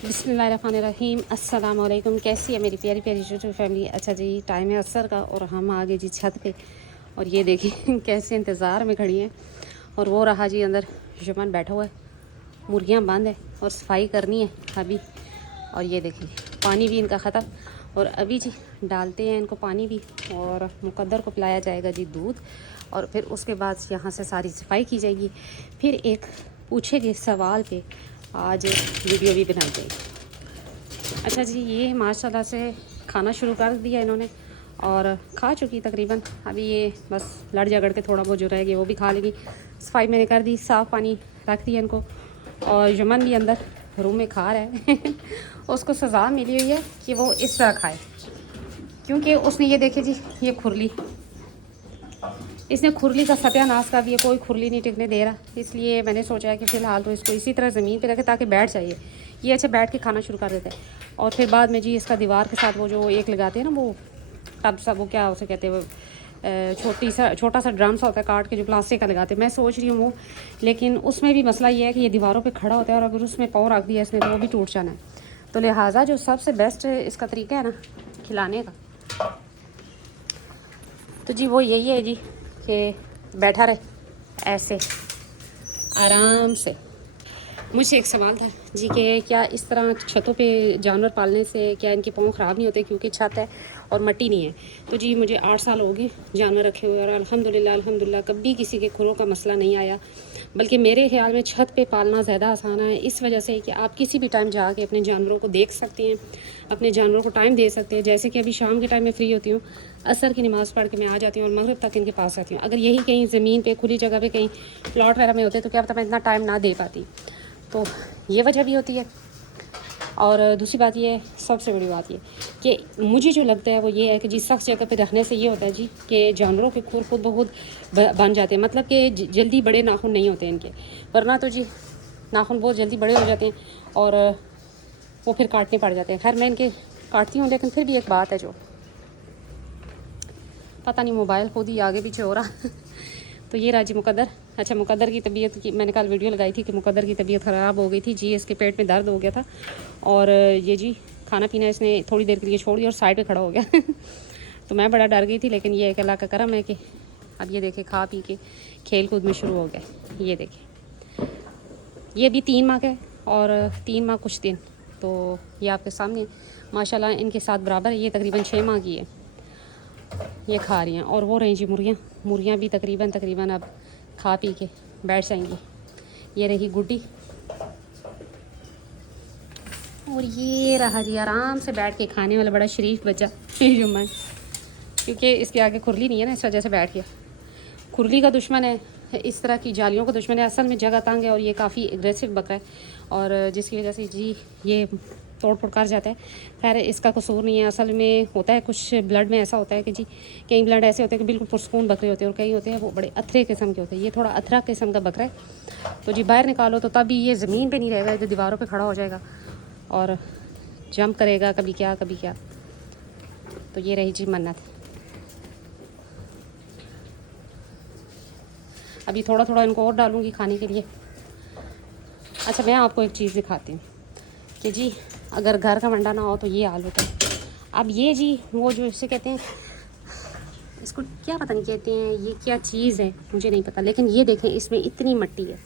बिस्मिल्लाहिर्रहमानिर्रहीम। अस्सलाम वालेकुम। कैसी है मेरी प्यारी प्यारी यूट्यूब फैमिली। अच्छा जी, टाइम है असर का और हम आ गए जी छत पे। और ये देखिए कैसे इंतज़ार में खड़ी हैं। और वो रहा जी अंदर जुमन बैठा हुआ है, मुर्गियाँ बंद है और सफाई करनी है अभी। और ये देखिए पानी भी इनका ख़त्म। और अभी जी डालते हैं इनको पानी भी, और मुकद्दर को पिलाया जाएगा जी दूध। और फिर उसके बाद यहाँ से सारी सफाई की जाएगी। फिर एक पूछे गए सवाल पे आज वीडियो भी बनाई जाएगी। अच्छा जी, ये माशाल्लाह से खाना शुरू कर दिया इन्होंने और खा चुकी तकरीबन। अभी ये बस लड़ झगड़ के थोड़ा बहुत जो रह गया वो भी खा लेगी। सफाई मैंने कर दी, साफ़ पानी रख दिया इनको। और यमन भी अंदर रूम में खा रहा है उसको सज़ा मिली हुई है कि वो इस तरह खाए, क्योंकि उसने ये देखे जी ये खुरली, इसने खुरली का सत्यानाश कर दिया। कोई खुरली नहीं टिकने दे रहा, इसलिए मैंने सोचा है कि फ़िलहाल तो इसको इसी तरह ज़मीन पे रखे ताकि बैठ जाइए। ये अच्छा बैठ के खाना शुरू कर देता है। और फिर बाद में जी इसका दीवार के साथ वो जो एक लगाते हैं ना, वो टब सा, वो क्या उसे कहते हैं, वो छोटा सा ड्रम सा होता है काट के जो प्लास्टिक का लगाते हैं। मैं सोच रही हूँ वो, लेकिन उसमें भी मसला ये है कि ये दीवारों पर खड़ा होता है और अगर उसमें पाँव रख दिया इसने तो वो भी टूट जाना है। तो लिहाजा जो सबसे बेस्ट इसका तरीका है ना खिलाने का, तो जी वो यही है जी कि बैठा रहे ऐसे आराम से। मुझे एक सवाल था जी कि क्या इस तरह छतों पे जानवर पालने से क्या इनके पाँव ख़राब नहीं होते, क्योंकि छत है और मिट्टी नहीं है। तो जी मुझे 8 साल हो गए जानवर रखे हुए और अल्हम्दुलिल्लाह कभी किसी के खुरों का मसला नहीं आया। बल्कि मेरे ख्याल में छत पे पालना ज़्यादा आसान है, इस वजह से कि आप किसी भी टाइम जाके अपने जानवरों को देख सकते हैं, अपने जानवरों को टाइम दे सकते हैं। जैसे कि अभी शाम के टाइम में फ्री होती हूँ, असर की नमाज़ पढ़ के मैं आ जाती हूँ और मगरिब तक इनके पास आती हूँ। अगर यही कहीं ज़मीन पे खुली जगह पे कहीं प्लॉट वगैरह में होते तो क्या पता मैं इतना टाइम ना दे पाती। तो ये वजह भी होती है। और दूसरी बात ये है, सबसे बड़ी बात ये कि मुझे जो लगता है वो ये है कि जी सख्त जगह पे रखने से ये होता है जी कि जानवरों के खुर खुद ब खुद बन जाते हैं। मतलब कि जल्दी बड़े नाखून नहीं होते इनके, वरना तो जी नाखून बहुत जल्दी बड़े हो जाते हैं और वो फिर काटने पड़ जाते हैं। खैर मैं इनके काटती हूँ, लेकिन फिर भी एक बात है जो पता नहीं मोबाइल खुद ही आगे पीछे हो रहा तो ये रहा जी मुकद्दर। अच्छा, मुकद्दर की तबीयत की मैंने कल वीडियो लगाई थी कि मुकद्दर की तबीयत ख़राब हो गई थी जी, इसके पेट में दर्द हो गया था। और ये जी खाना पीना इसने थोड़ी देर के लिए छोड़ दिया और साइड पे खड़ा हो गया तो मैं बड़ा डर गई थी, लेकिन ये अल्लाह का करम है कि अब ये देखे खा पी के खेल कूद में शुरू हो गया। ये देखें, ये अभी 3 माह का है और 3 माह कुछ दिन, तो ये आपके सामने माशाल्लाह इनके साथ बराबर है। ये तकरीबन 6 माह की है, ये खा रही हैं। और वो रही जी मुर्गियाँ भी तकरीबन अब खा पी के बैठ जाएंगी। ये रही गुड्डी और ये रहा जी आराम से बैठ के खाने वाला बड़ा शरीफ बच्चा जुम्मन, क्योंकि इसके आगे खुरली नहीं है ना, इस वजह से बैठ गया। खुरली का दुश्मन है, इस तरह की जालियों का दुश्मन है। असल में जगह तंग है और ये काफ़ी एग्रेसिव बकरा है, और जिसकी वजह से जी ये तोड़ फोड़ कर जाता है। खैर इसका कसूर नहीं है, असल में होता है कुछ ब्लड में ऐसा होता है कि जी कई ब्लड ऐसे होते हैं कि बिल्कुल पुरसकून बकरे होते हैं और कई होते हैं वो बड़े अथरे किस्म के होते हैं। ये थोड़ा अथरा किस्म का बकरा है, तो जी बाहर निकालो तो तभी ये ज़मीन पे नहीं रहेगा, जो दीवारों पे खड़ा हो जाएगा और जंप करेगा, कभी क्या कभी क्या। तो ये रही जी मन्नत। अभी थोड़ा थोड़ा इनको और डालूँगी खाने के लिए। अच्छा, मैं आपको एक चीज़ दिखाती हूँ कि जी अगर घर का मंडा ना हो तो ये हाल होता है। अब ये जी वो जो इसे कहते हैं, इसको क्या पता नहीं कहते हैं, ये क्या चीज़ है मुझे नहीं पता, लेकिन ये देखें इसमें इतनी मिट्टी है,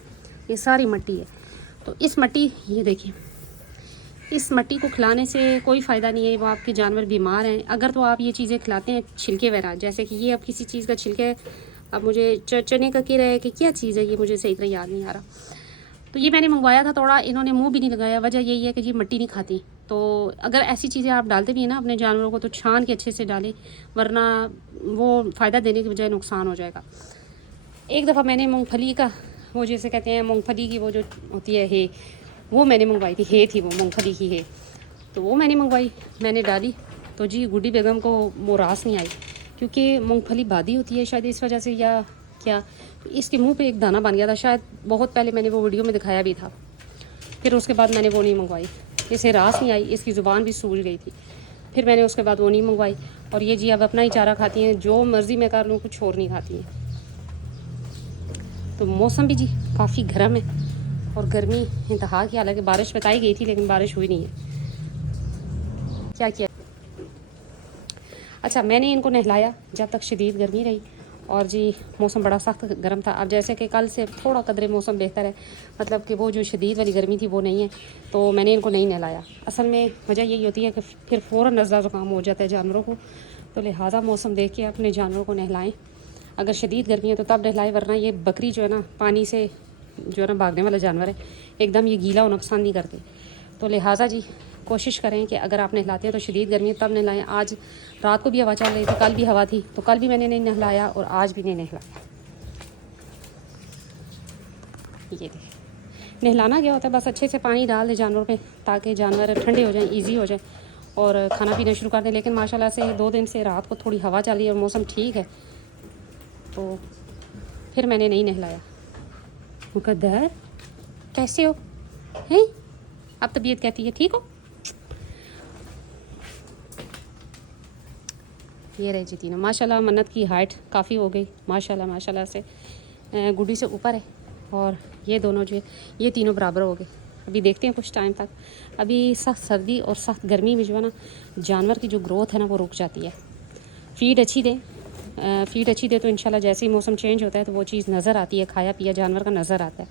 ये सारी मिट्टी है। तो इस मिट्टी, ये देखिए, इस मिट्टी को खिलाने से कोई फ़ायदा नहीं है। वो आपके जानवर बीमार हैं अगर तो आप ये चीज़ें खिलाते हैं, छिलके वगैरह, जैसे कि ये अब किसी चीज़ का छिलके है। अब मुझे चने का कह रहा है कि क्या चीज़ है ये, मुझे सही तरह याद नहीं आ रहा। तो ये मैंने मंगवाया था थोड़ा, इन्होंने मुंह भी नहीं लगाया। वजह यही है कि जी मिट्टी नहीं खाती। तो अगर ऐसी चीज़ें आप डालते भी हैं ना अपने जानवरों को, तो छान के अच्छे से डालें, वरना वो फ़ायदा देने की बजाय नुकसान हो जाएगा। एक दफ़ा मैंने मूंगफली का, वो जैसे कहते हैं मूंगफली की वो जो होती है हे, वो मैंने मंगवाई थी। हे थी वो मूंगफली की हे, तो वो मैंने मंगवाई, मैंने डाली, तो जी गुड्डी बेगम को मोरास नहीं आई, क्योंकि मूंगफली बादी होती है शायद इस वजह से, या क्या, इसके मुंह पे एक दाना बन गया था शायद। बहुत पहले मैंने वो वीडियो में दिखाया भी था, फिर उसके बाद मैंने वो नहीं मंगवाई। इसे रास नहीं आई, इसकी ज़ुबान भी सूज गई थी, फिर मैंने उसके बाद वो नहीं मंगवाई। और ये जी अब अपना ही चारा खाती हैं, जो मर्ज़ी मैं कर लूँ, कुछ और नहीं खाती हैं। तो मौसम भी जी काफ़ी गर्म है, और गर्मी इंतहा की, हालांकि बारिश बताई गई थी लेकिन बारिश हुई नहीं है। क्या किया? अच्छा, मैंने इनको नहलाया जब तक शदीद गर्मी रही, और जी मौसम बड़ा सख्त गर्म था। अब जैसे कि कल से थोड़ा कदरे मौसम बेहतर है, मतलब कि वो जो शदीद वाली गर्मी थी वो नहीं है, तो मैंने इनको नहीं नहलाया। असल में वजह यही होती है कि फिर फ़ौरन नज़ला ज़ुकाम हो जाता है जानवरों को, तो लिहाजा मौसम देख के अपने जानवरों को नहलाएँ। अगर शदीद गर्मी है तो तब नहलाएँ, वरना ये बकरी जो है ना, पानी से जो है ना भागने वाला जानवर है, एकदम ये गीला होना पसंद नहीं करते। तो लिहाजा जी कोशिश करें कि अगर आप नहलाते हैं तो शदीद गर्मी है तब नहलाएं। आज रात को भी हवा चल रही थी, कल भी हवा थी, तो कल भी मैंने नहीं नहलाया और आज भी नहीं नहलाया। ये देखिए, नहलाना क्या होता है, बस अच्छे से पानी डाल दें जानवरों पे ताकि जानवर ठंडे हो जाएं, इजी हो जाए और खाना पीना शुरू कर दें। लेकिन माशाल्लाह से 2 दिन से रात को थोड़ी हवा चली और मौसम ठीक है, तो फिर मैंने नहीं नहलाया। मुकद्दर कैसे हो हैं? अब तबीयत कहती है ठीक हो? ये रहे जी तीनों, माशाल्लाह मन्नत की हाइट काफ़ी हो गई, माशाल्लाह माशाल्लाह से गुड्डी से ऊपर है। और ये दोनों जो ये तीनों बराबर हो गए। अभी देखते हैं कुछ टाइम तक, अभी सख्त सर्दी और सख्त गर्मी में जो है ना जानवर की जो ग्रोथ है ना वो रुक जाती है। फीड अच्छी दें तो इंशाल्लाह जैसे ही मौसम चेंज होता है तो वो चीज़ नज़र आती है, खाया पिया जानवर का नज़र आता है।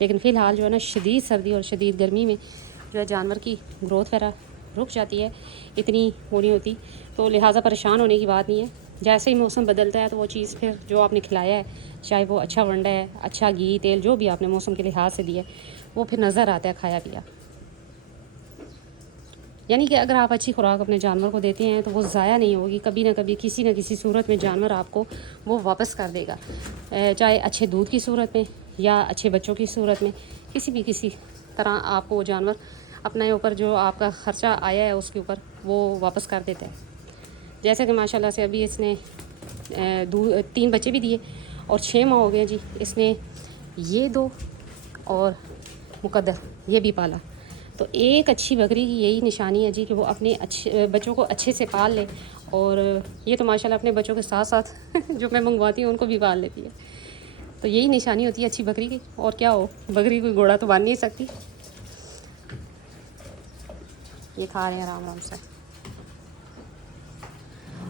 लेकिन फ़िलहाल जो है ना शदीद सर्दी और शदीद गर्मी में जो है जानवर की ग्रोथ वगैरह रुक जाती है, इतनी वो नहीं होती, तो लिहाजा परेशान होने की बात नहीं है। जैसे ही मौसम बदलता है तो वो चीज़ फिर जो आपने खिलाया है, चाहे वो अच्छा वंडा है, अच्छा घी तेल जो भी आपने मौसम के लिहाज से दिया है, वो फिर नज़र आता है खाया पिया। यानी कि अगर आप अच्छी खुराक अपने जानवर को देते हैं तो वो ज़ाया नहीं होगी, कभी ना कभी किसी न किसी सूरत में जानवर आपको वो वापस कर देगा, चाहे अच्छे दूध की सूरत में या अच्छे बच्चों की सूरत में, किसी तरह आपको वो जानवर अपने ऊपर जो आपका ख़र्चा आया है उसके ऊपर वो वापस कर देता है। जैसे कि माशाल्लाह से अभी इसने 3 बच्चे भी दिए और 6 माह हो गए जी। इसने ये 2 और मुकद्दर ये भी पाला। तो एक अच्छी बकरी की यही निशानी है जी कि वो अपने अच्छे बच्चों को अच्छे से पाल ले, और ये तो माशाल्लाह अपने बच्चों के साथ साथ जो मैं मंगवाती हूँ उनको भी पाल लेती है। तो यही निशानी होती है अच्छी बकरी की। और क्या हो, बकरी कोई घोड़ा तो बांध नहीं सकती। ये खा रहे हैं आराम आराम से,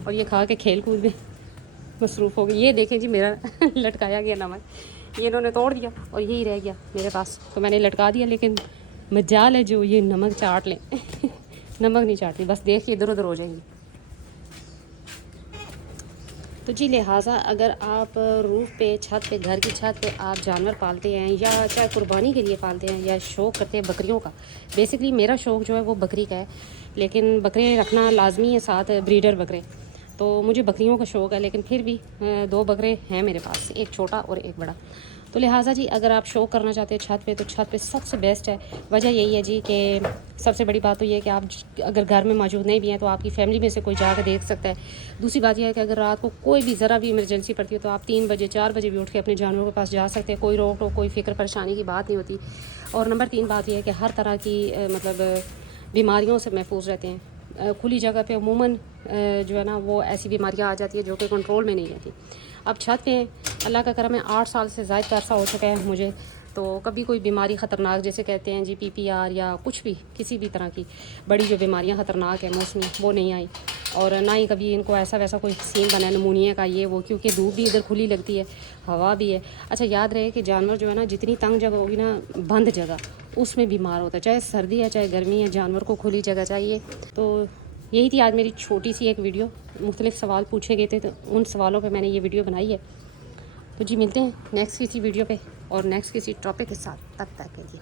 और ये खा के खेल कूद में मसरूफ़ हो गई। ये देखें जी मेरा लटकाया गया नमक, ये इन्होंने तोड़ दिया और यही रह गया मेरे पास, तो मैंने लटका दिया। लेकिन मजाल है जो ये नमक चाट लें नमक नहीं चाटती, बस देख के इधर उधर हो जाएंगी। तो जी लिहाजा अगर आप रूफ़ पे, छत पे, घर की छत पे आप जानवर पालते हैं, या चाहे कुर्बानी के लिए पालते हैं या शौक़ करते हैं बकरियों का, बेसिकली मेरा शौक़ जो है वो बकरी का है, लेकिन बकरे रखना लाजमी है, साथ ब्रीडर बकरे। तो मुझे बकरियों का शौक़ है, लेकिन फिर भी 2 बकरे हैं मेरे पास, एक छोटा और एक बड़ा। तो लिहाजा जी अगर आप शौक़ करना चाहते हैं छत पे, तो छत पे सबसे बेस्ट है। वजह यही है जी कि सबसे बड़ी बात तो ये है कि आप अगर घर में मौजूद नहीं भी हैं तो आपकी फ़ैमिली में से कोई जाकर देख सकता है। दूसरी बात यह है कि अगर रात को कोई भी ज़रा भी इमरजेंसी पड़ती है तो आप 3 बजे 4 बजे भी उठ के अपने जानवरों के पास जा सकते हैं, कोई रोक टोक कोई फ़िक्र परेशानी की बात नहीं होती। और नंबर 3 बात यह है कि हर तरह की मतलब बीमारियों से महफूज रहते हैं। खुली जगह पे अमूमन जो है ना वो ऐसी बीमारियां आ जाती है जो कि कंट्रोल में नहीं रहती। अब छत पे अल्लाह का करम है, 8 साल से ज़्यादा का अरसा हो चुका है मुझे, तो कभी कोई बीमारी ख़तरनाक जैसे कहते हैं जी PPR या कुछ भी किसी भी तरह की बड़ी जो बीमारियां ख़तरनाक है मौसमी, वो नहीं आई। और ना ही कभी इनको ऐसा वैसा कोई सीन बना है नमूनिया का ये वो, क्योंकि धूप भी इधर खुली लगती है, हवा भी है। अच्छा याद रहे कि जानवर जो है ना जितनी तंग जगह होगी ना, बंद जगह, उसमें बीमार होता है, चाहे सर्दी है चाहे गर्मी है, जानवर को खुली जगह चाहिए। तो यही थी आज मेरी छोटी सी एक वीडियो। मुख्तलिफ सवाल पूछे गए थे तो उन सवालों पे मैंने ये वीडियो बनाई है। तो जी मिलते हैं नेक्स्ट किसी वीडियो पे और नेक्स्ट किसी टॉपिक के साथ, तब तक के लिए।